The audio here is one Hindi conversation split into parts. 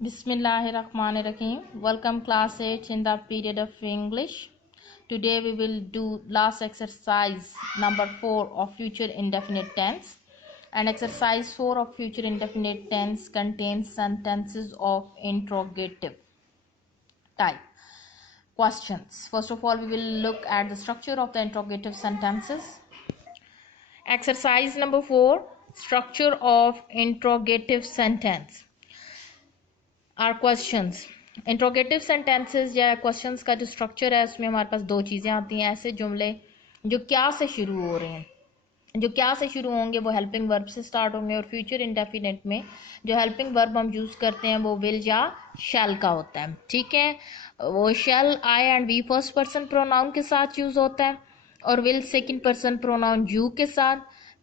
Bismillahirrahmanirrahim. Welcome class 8 in the period of English. Today we will do last exercise number 4 of future indefinite tense. And exercise 4 of future indefinite tense contains sentences of interrogative type. Questions. First of all, we will look at the structure of the interrogative sentences. Exercise number 4, structure of interrogative sentence. Are questions interrogative sentences या क्वेश्चंस का जो स्ट्रक्चर है उसमें हमारे पास दो चीज़ें आती हैं। ऐसे जुमले जो क्या से शुरू हो रहे हैं, जो क्या से शुरू होंगे वो हेल्पिंग वर्ब से स्टार्ट होंगे, और फ्यूचर इंडेफिनिट में जो हेल्पिंग वर्ब हम यूज़ करते हैं वो विल या शैल का होता है। ठीक है, वो shall I and we first person pronoun के साथ यूज़ होता है, और will second person pronoun you के साथ,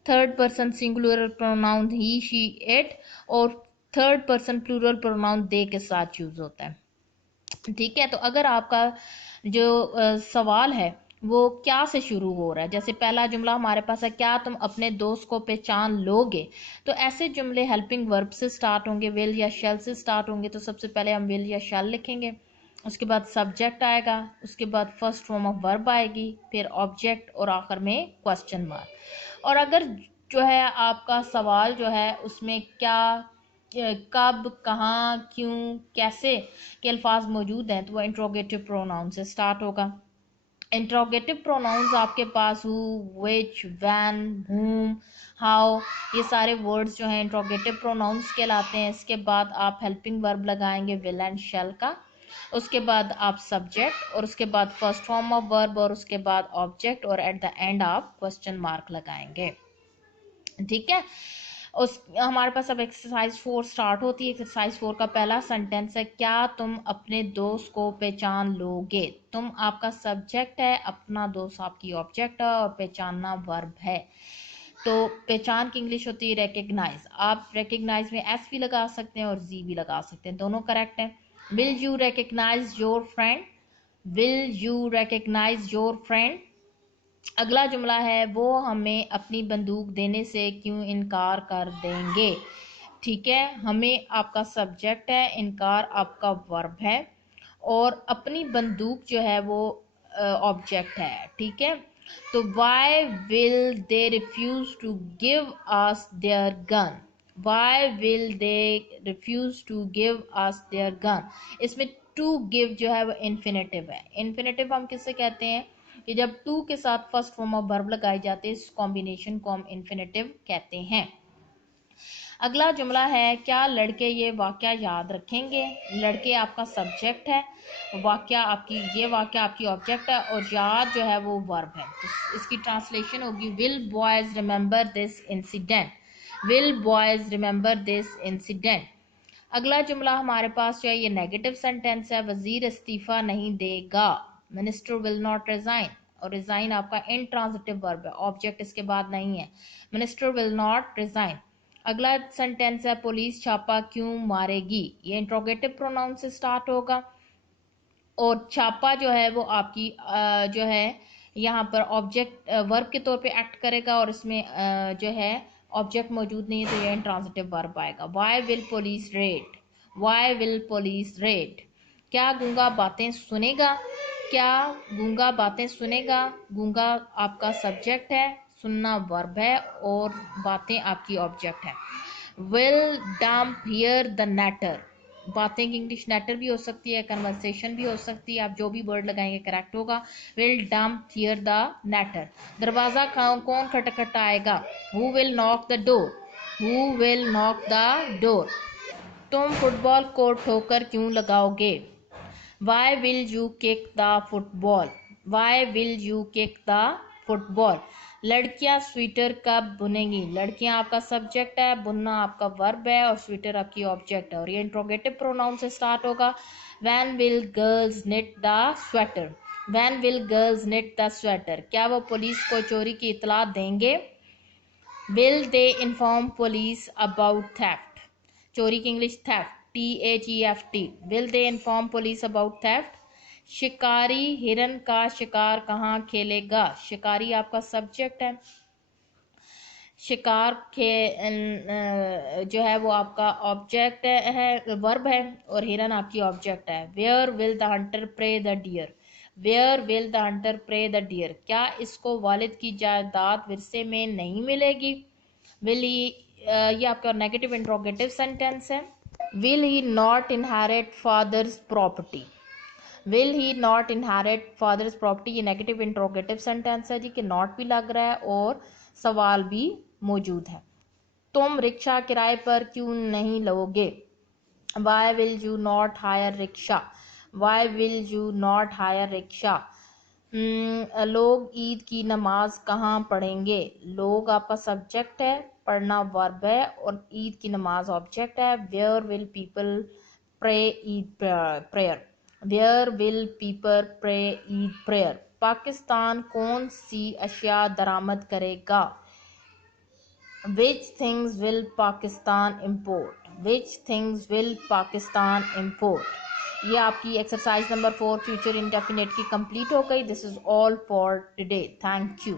third person singular pronoun he she it, और third person plural pronoun they के साथ यूज होता है। ठीक है, तो अगर आपका जो सवाल है वो क्या से शुरू हो रहा है, जैसे पहला जुमला हमारे पास है क्या तुम अपने दोस्त को पहचान लोगे, तो ऐसे जुमले हेल्पिंग वर्ब से स्टार्ट होंगे, विल या शैल से स्टार्ट होंगे। तो सबसे पहले हम विल या शैल लिखेंगे, उसके बाद सब्जेक्ट आएगा, उसके बाद फर्स्ट फॉर्म ऑफ वर्ब आएगी, फिर ऑब्जेक्ट, और आखिर में क्वेश्चन मार्क। और अगर जो है आपका सवाल जो है उसमें क्या, कब, कहाँ, क्यों, कैसे के अल्फाज मौजूद हैं, तो वह इंट्रोगेटिव प्रोनाउन से स्टार्ट होगा। इंट्रोगेटिव प्रोनाउंस आपके पास who, which, when, whom, how, ये सारे वर्ड्स जो हैं इंट्रोगेटिव प्रोनाउंस कहलाते हैं। इसके बाद आप हेल्पिंग वर्ब लगाएंगे विल एंड शैल का, उसके बाद आप सब्जेक्ट, और उसके बाद फर्स्ट फॉर्म ऑफ वर्ब, और उसके बाद ऑब्जेक्ट, और एट द एंड आप क्वेश्चन मार्क लगाएंगे। ठीक है, उस हमारे पास अब एक्सरसाइज 4 स्टार्ट होती है। एक्सरसाइज 4 का पहला सेंटेंस है क्या तुम अपने दोस्त को पहचान लोगे। तुम आपका सब्जेक्ट है, अपना दोस्त आपकी ऑब्जेक्ट है, और पहचानना वर्ब है। तो पहचान की इंग्लिश होती है रिकग्नाइज। आप रिकग्नाइज में एस भी लगा सकते हैं और जी भी लगा सकते हैं, दोनों करेक्ट है। Will you recognise your friend, will you recognise your friend. अगला जुमला है वो हमें अपनी बंदूक देने से क्यों इनकार कर देंगे। ठीक है, हमें आपका सब्जेक्ट है, इनकार आपका वर्ब है, और अपनी बंदूक जो है वो ऑब्जेक्ट है। ठीक है, तो why will they refuse to give us their gun, why will they refuse to give us their gun. इसमें टू गिव जो है वो इन्फिनेटिव है। इन्फिनेटिव हम किससे कहते हैं कि जब टू के साथ फर्स्ट फॉर्म ऑफ वर्ब लगाई जाती है, इस कॉम्बिनेशन को हम इन्फिनेटिव कहते हैं। अगला जुमला है क्या लड़के ये वाक्या याद रखेंगे। लड़के आपका सब्जेक्ट है, वाक्या आपकी, ये वाक्या आपकी ऑब्जेक्ट है, और याद जो है वो वर्ब है। तो इसकी ट्रांसलेशन होगी will boys remember this incident, will boys remember this incident. अगला जुमला हमारे पास जो है ये नेगेटिव सेंटेंस है, वजीर इस्तीफा नहीं देगा, मिनिस्टर विल नॉट रिजाइन, और रिजाइन आपका इंट्रांजिटिव वर्ब है, ऑब्जेक्ट इसके बाद नहीं है, मिनिस्टर विल नॉट रिजाइन। अगला सेंटेंस है पुलिस छापा क्यों मारेगी, ये इंट्रोगेटिव प्रोनाउन से स्टार्ट होगा, और छापा जो है वो आपकी जो है यहाँ पर ऑब्जेक्ट वर्ब के तौर पे एक्ट करेगा, और इसमें जो है ऑब्जेक्ट मौजूद नहीं है, तो ये इंट्रांजिटिव वर्ब आएगा। Why will police raid, why will police raid. क्या गूंगा बातें सुनेगा, क्या गूंगा बातें सुनेगा। गूंगा आपका सब्जेक्ट है, सुनना वर्ब है, और बातें आपकी ऑब्जेक्ट है। विल डम्प हियर द नेटर, बातें की इंग्लिश नेटर भी हो सकती है, कन्वर्सेशन भी हो सकती है, आप जो भी वर्ड लगाएंगे करेक्ट होगा। Will dump here the netter. दरवाजा कौन खटखटाएगा, who will knock the door, who will knock the door. तुम फुटबॉल को ठोकर क्यों लगाओगे, why will you kick the football, why will you kick the football. लड़कियां स्वेटर कब बुनेंगी, लड़कियां आपका सब्जेक्ट है, बुनना आपका वर्ब है, और स्वेटर आपकी ऑब्जेक्ट है, और ये इंट्रोगेटिव प्रोनाउन से स्टार्ट होगा। When will girls knit the sweater, when will girls knit the sweater. क्या वो पुलिस को चोरी की इतला देंगे। Will they inform police about theft, चोरी की English theft, THEFT। Will they inform police about theft. शिकारी हिरन का शिकार कहाँ खेलेगा, शिकारी आपका सब्जेक्ट है, शिकार के जो है वो आपका ऑब्जेक्ट है, वर्ब है, और हिरन आपकी ऑब्जेक्ट है। Where will the hunter prey the deer, where will the hunter prey the deer, क्या इसको वालिद की जायदाद विरसे में नहीं मिलेगी। विल ही, ये आपका नेगेटिव इंट्रोगेटिव सेंटेंस है। Will he not inherit father's property, will he not inherit father's property, ये नेगेटिव इंट्रोगेटिव सेंटेंस है जी, कि नॉट भी लग रहा है और सवाल भी मौजूद है। तुम रिक्शा किराए पर क्यों नहीं लोगे, why will you not hire rickshaw, why will you not hire rickshaw. लोग ईद की नमाज कहाँ पढ़ेंगे, लोग आपका सब्जेक्ट है, पढ़ना वर्ब है, और ईद की नमाज ऑब्जेक्ट है। Where will people pray Eid prayer, where will people pray Eid prayer. Pakistan कौन सी अशिया दरामद करेगा, which things will Pakistan import, which things will Pakistan import. ये आपकी एक्सरसाइज नंबर 4 फ्यूचर इंडेफिनिट की कंप्लीट हो गई। This is all for today, thank you.